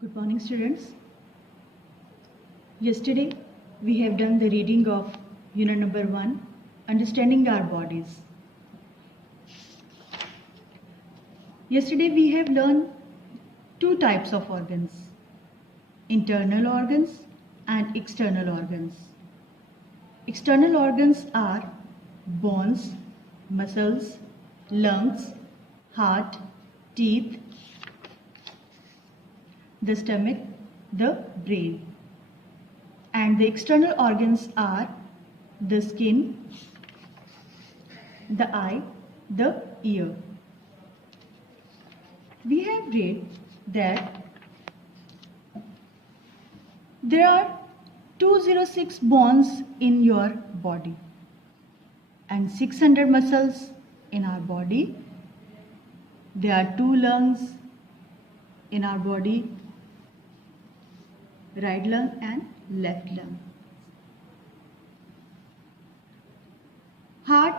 Good morning, students. Yesterday, we have done the reading of unit number 1, Understanding Our Bodies. Yesterday, we have learned two types of organs, internal organs and external organs. External organs are bones, muscles, lungs, heart, teeth, the stomach, the brain. And the external organs are the skin, the eye, the ear. We have read that there are 206 bones in your body and 600 muscles in our body. There are 2 lungs in our body, right lung and left lung. Heart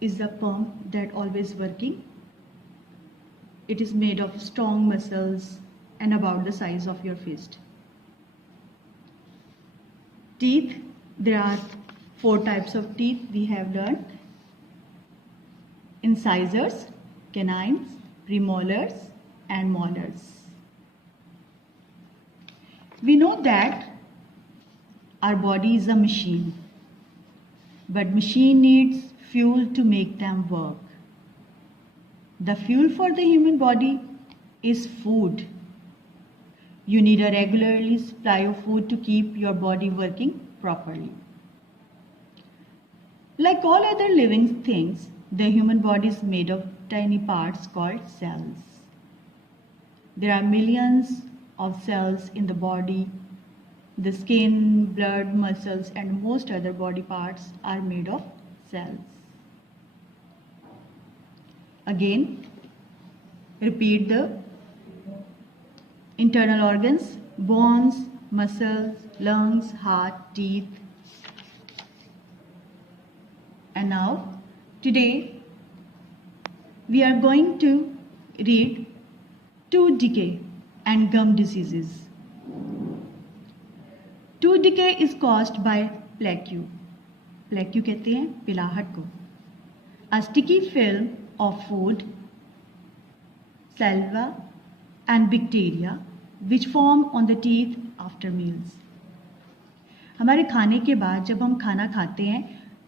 is the pump that always working. It is made of strong muscles and about the size of your fist. Teeth, there are 4 types of teeth we have learned. Incisors, canines, premolars and molars. We know that our body is a machine, but machine needs fuel to make them work. The fuel for the human body is food. You need a regularly supply of food to keep your body working properly. Like all other living things, the human body is made of tiny parts called cells. There are millions of cells in the body. The skin, blood, muscles and most other body parts are made of cells. Again, repeat the internal organs: bones, muscles, lungs, heart, teeth. And now, today, we are going to read tooth decay and gum diseases. Tooth decay is caused by plaque. Plaque कहते हैं पिलाहट को. A sticky film of food, saliva and bacteria which form on the teeth after meals. हमारे खाने के बाद जब हम खाना खाते हैं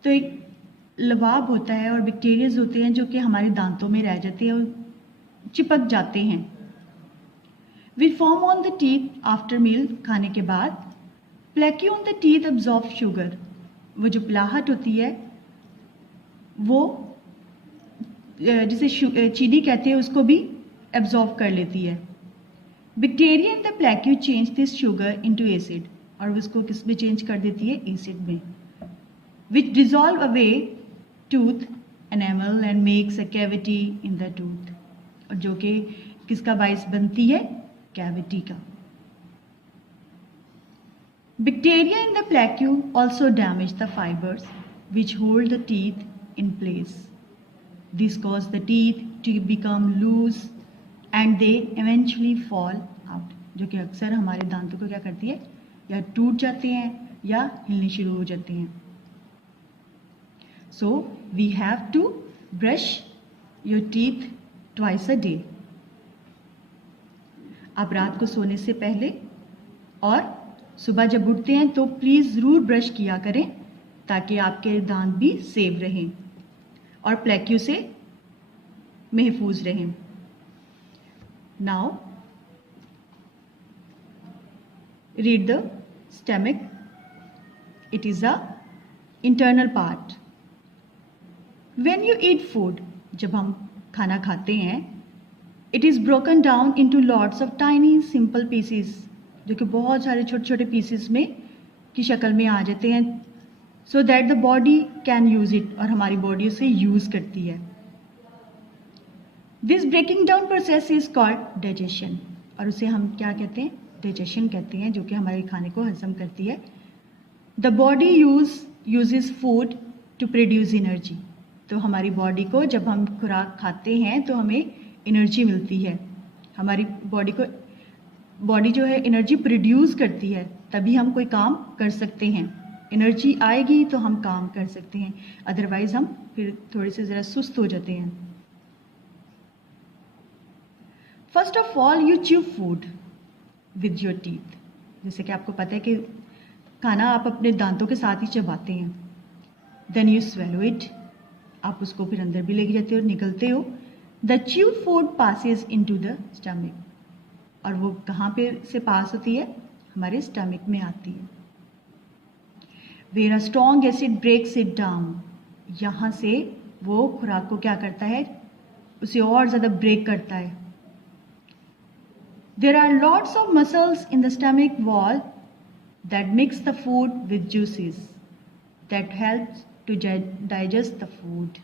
तो एक लबाब होता है और बैक्टीरियाज होते हैं जो कि हमारे दांतों में रह जाते हैं और चिपक जाते हैं. Will form on the teeth after meal, खाने के बाद. Plaque on the teeth absorb sugar. वो जो पिलाहट होती है वो जिसे चीनी कहते हैं उसको भी एब्जॉर्ब कर लेती है. Bacteria in the plaque change this sugar into acid, और उसको किस में चेंज कर देती है? एसिड में. Which dissolve away tooth enamel and makes a cavity in the tooth, और जो कि किसका बाइस बनती है? कैविटी का. Bacteria in the plaque also damage the fibers which hold the teeth in place. This causes the teeth to become loose and they eventually fall out. जो कि अक्सर हमारे दांतों को क्या करती है? या टूट जाते हैं या हिलने शुरू हो जाते हैं. So we have to brush your teeth twice a day. आप रात को सोने से पहले और सुबह जब उठते हैं तो प्लीज़ ज़रूर ब्रश किया करें ताकि आपके दांत भी सेफ रहें और प्लेक्यू से महफूज रहें. Now read the stomach. It is a internal part. When you eat food, जब हम खाना खाते हैं, it is broken down into lots of tiny simple pieces, जो कि बहुत सारे छोटे छोटे पीसेस में की शक्ल में आ जाते हैं, so that the body can use it, और हमारी बॉडी उसे यूज़ करती है. This breaking down process is called digestion, और उसे हम क्या कहते हैं? डाइजेशन कहते हैं, जो कि हमारे खाने को हजम करती है. The body uses food to produce energy. तो हमारी बॉडी को जब हम खुराक खाते हैं तो हमें एनर्जी मिलती है. हमारी बॉडी को बॉडी जो है एनर्जी प्रोड्यूस करती है, तभी हम कोई काम कर सकते हैं। एनर्जी आएगी तो हम काम कर सकते हैं, अदरवाइज हम फिर थोड़े से ज़रा सुस्त हो जाते हैं। First of all you chew food with your teeth. जैसे कि आपको पता है कि खाना आप अपने दांतों के साथ ही चबाते हैं। देन यू स्वेलो इट, आप उसको फिर अंदर भी लेके जाते हो, निकलते हो। The chew food passes into the stomach, और वो कहाँ पे से पास होती है? हमारे स्टमक में आती है। Where a strong acid breaks it down, यहाँ से वो खुराक को क्या करता है? उसे और ज़्यादा ब्रेक करता है। There are lots of muscles in the stomach wall that mix the food with juices that helps to digest the food,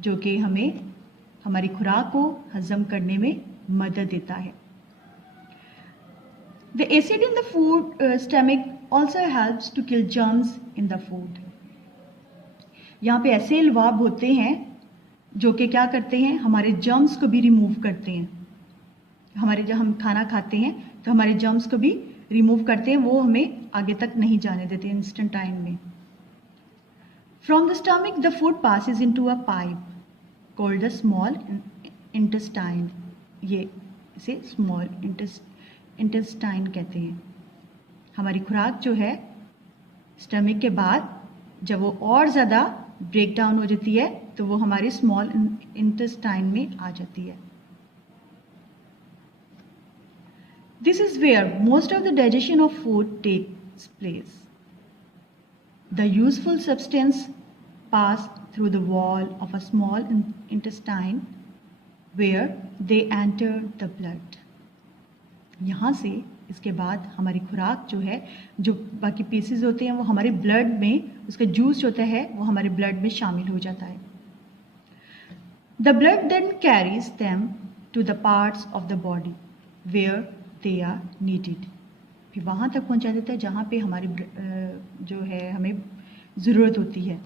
जो कि हमें हमारी खुराक को हजम करने में मदद देता है। The acid in the food stomach also helps to kill germs in the food. यहाँ पे ऐसे लवाब होते हैं जो कि क्या करते हैं? हमारे जर्म्स को भी रिमूव करते हैं। हमारे जब हम खाना खाते हैं तो हमारे जर्म्स को भी रिमूव करते हैं, वो हमें आगे तक नहीं जाने देते इंस्टेंट टाइम में। From the stomach the food passes into a pipe called the small intestine. ये इसे स्मॉल इंटेस्टाइन कहते हैं। हमारी खुराक जो है स्टमक के बाद जब वो और ज़्यादा ब्रेक डाउन हो जाती है तो वो हमारे स्मॉल इंटेस्टाइन में आ जाती है। This is where most of the digestion of food takes place. The useful substance pass through the wall of a small intestine where they enter the blood. यहाँ से इसके बाद हमारी खुराक जो है, जो बाकी पीसेस होते हैं वो हमारे ब्लड में, उसका जूस होता है वो हमारे ब्लड में शामिल हो जाता है। The blood then carries them to the parts of the body where they are needed. फिर वहाँ तक पहुँचा देता है जहाँ पे हमारी जो है हमें ज़रूरत होती है।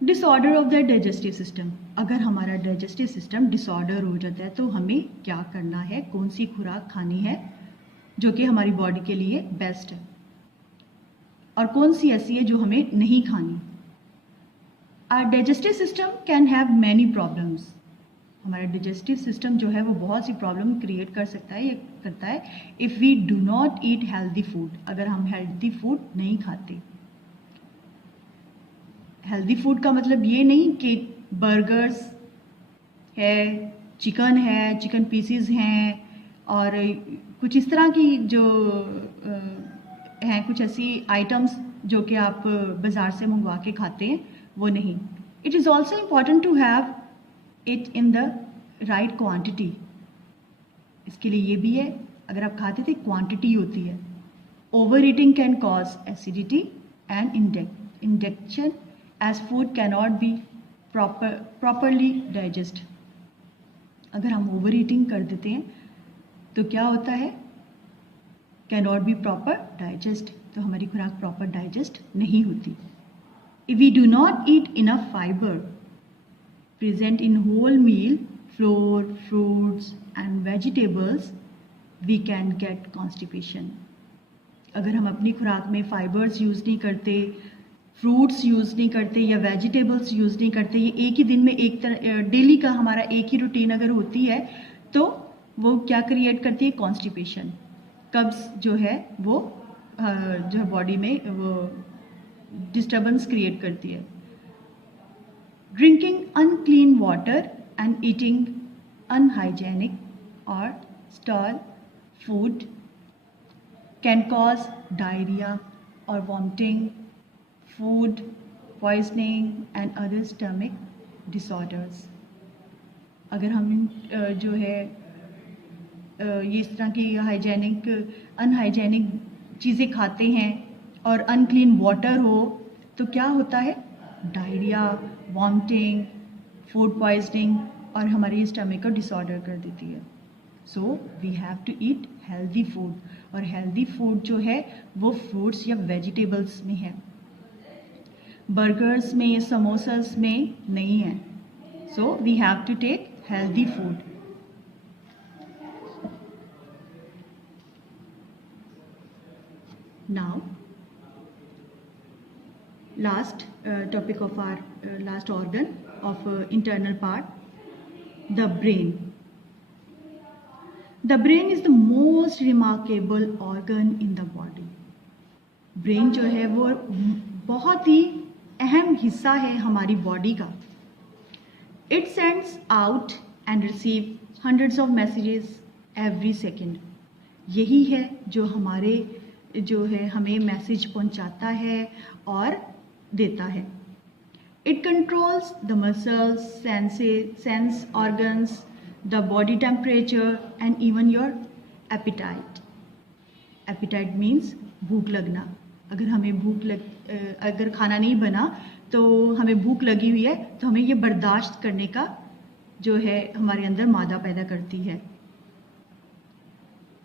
Disorder of the digestive system, अगर हमारा डाइजेस्टिव सिस्टम डिसऑर्डर हो जाता है तो हमें क्या करना है? कौन सी खुराक खानी है जो कि हमारी बॉडी के लिए बेस्ट है, और कौन सी ऐसी है जो हमें नहीं खानी। Our digestive system can have many problems. हमारा डाइजेस्टिव सिस्टम जो है वो बहुत सी प्रॉब्लम क्रिएट कर सकता है, ये करता है if we do not eat healthy food, अगर हम हेल्दी फूड नहीं खाते। हेल्दी फूड का मतलब ये नहीं कि बर्गर्स है, चिकन पीसीज हैं और कुछ इस तरह की जो हैं कुछ ऐसी आइटम्स जो कि आप बाज़ार से मंगवा के खाते हैं, वो नहीं। It is also important to have it in the right quantity. इसके लिए ये भी है, अगर आप खाते थे क्वांटिटी होती है। Over eating can cause acidity and indigestion as food can not be properly digest. अगर हम ओवर ईटिंग कर देते हैं तो क्या होता है? Can not be proper digest, तो हमारी खुराक प्रॉपर डाइजेस्ट नहीं होती। If we do not eat enough fibre present in whole meal, flour, fruits and vegetables, we can get constipation. अगर हम अपनी खुराक में फाइबर्स यूज़ नहीं करते, फ्रूट्स यूज़ नहीं करते या वेजिटेबल्स यूज़ नहीं करते, ये एक ही दिन में एक तरह डेली का हमारा एक ही रूटीन अगर होती है तो वो क्या क्रिएट करती है? कॉन्स्टिपेशन। कब्ज़ जो है वो जो है बॉडी में वो डिस्टर्बेंस क्रिएट करती है। Drinking unclean water and eating unhygienic or stale food can cause diarrhea or vomiting, food poisoning and other stomach disorders. अगर हम जो है ये इस तरह की अनहाइजेनिक चीज़ें खाते हैं और अनक्लीन वाटर हो तो क्या होता है? डायरिया, वॉमिटिंग, फूड पॉइजनिंग और हमारी स्टमक को डिसऑर्डर कर देती है। So we have to eat healthy food, और हेल्दी फूड जो है वो फ्रूट्स या वेजिटेबल्स में है, बर्गर्स में, समोसास में नहीं है। So we have to take healthy food. Now, last topic of our last organ of internal part, the brain. The brain is the most remarkable organ in the body. Brain जो है वो बहुत ही अहम हिस्सा है हमारी बॉडी का. It sends out and receive hundreds of messages every second. यही है जो हमें मैसेज पहुंचाता है और देता है. It controls the muscles, sense organs, the body temperature and even your appetite. Appetite means भूख लगना. अगर हमें अगर खाना नहीं बना तो हमें भूख लगी हुई है तो हमें ये बर्दाश्त करने का जो है हमारे अंदर मादा पैदा करती है.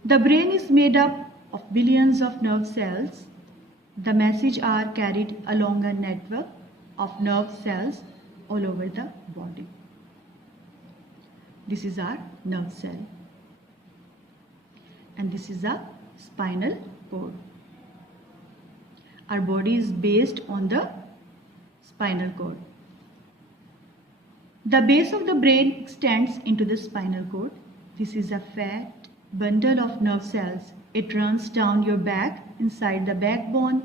The brain is made up of billions of nerve cells. The message are carried along a network of nerve cells all over the body. This is our nerve cell. And this is a spinal cord. Our body is based on the spinal cord. The base of the brain extends into the spinal cord. This is a fat bundle of nerve cells. It runs down your back inside the backbone.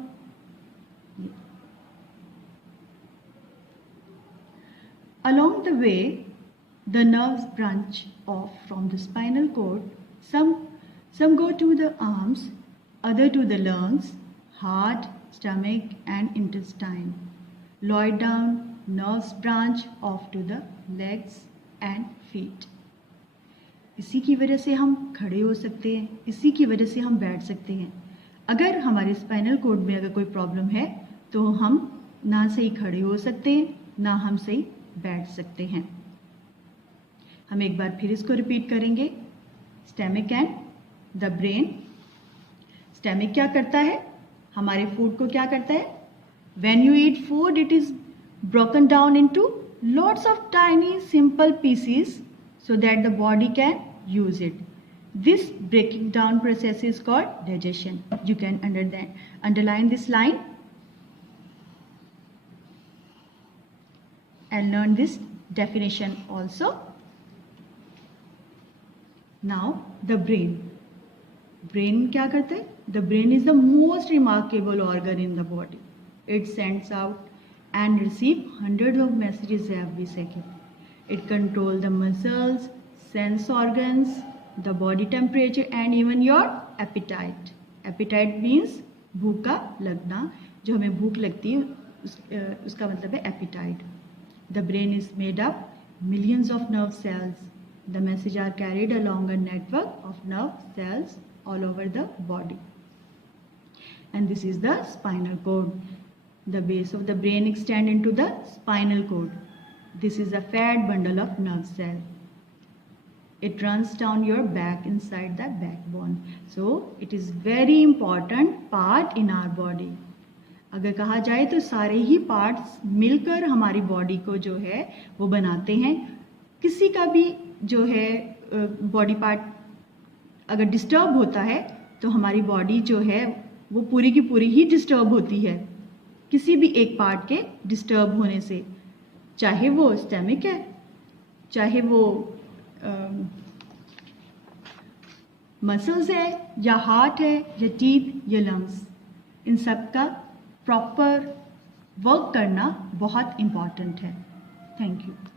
Along the way, the nerves branch off from the spinal cord. Some go to the arms, other to the lungs, heart, stomach and intestine. Lower down, nerves branch off to the legs and feet. इसी की वजह से हम खड़े हो सकते हैं, इसी की वजह से हम बैठ सकते हैं. अगर हमारे स्पाइनल कोड में अगर कोई प्रॉब्लम है तो हम ना सही खड़े हो सकते हैं, ना हम सही बैठ सकते हैं. हम एक बार फिर इसको रिपीट करेंगे. Stomach and the brain. Stomach क्या करता है? हमारे फूड को क्या करता है? When you eat food it is broken down into lots of tiny simple pieces so that the body can use it. This breaking down process is called digestion. You can underline this line and learn this definition also. Now the brain. Brain क्या करता है? The brain is the most remarkable organ in the body. It sends out and receive hundreds of messages every second. It controls the muscles, sense organs, the body temperature and even your appetite. Appetite means भूखा लगना. जो हमें भूख लगती है उसका मतलब है appetite. The brain is made up millions of nerve cells. The messages are carried along a network of nerve cells all over the body. And this is the spinal cord. The base of the brain extends into the spinal cord. This is a fat bundle of nerve cell. It runs down your back inside the backbone. So it is very important part in our body. अगर कहा जाए तो सारे ही parts मिलकर हमारी body को जो है वो बनाते हैं. किसी का भी जो है बॉडी पार्ट अगर डिस्टर्ब होता है तो हमारी बॉडी जो है वो पूरी की पूरी ही डिस्टर्ब होती है. किसी भी एक पार्ट के डिस्टर्ब होने से, चाहे वो स्टमक है, चाहे वो मसल्स है या हार्ट है या टीथ या लंग्स, इन सब का प्रॉपर वर्क करना बहुत इम्पॉर्टेंट है. Thank you.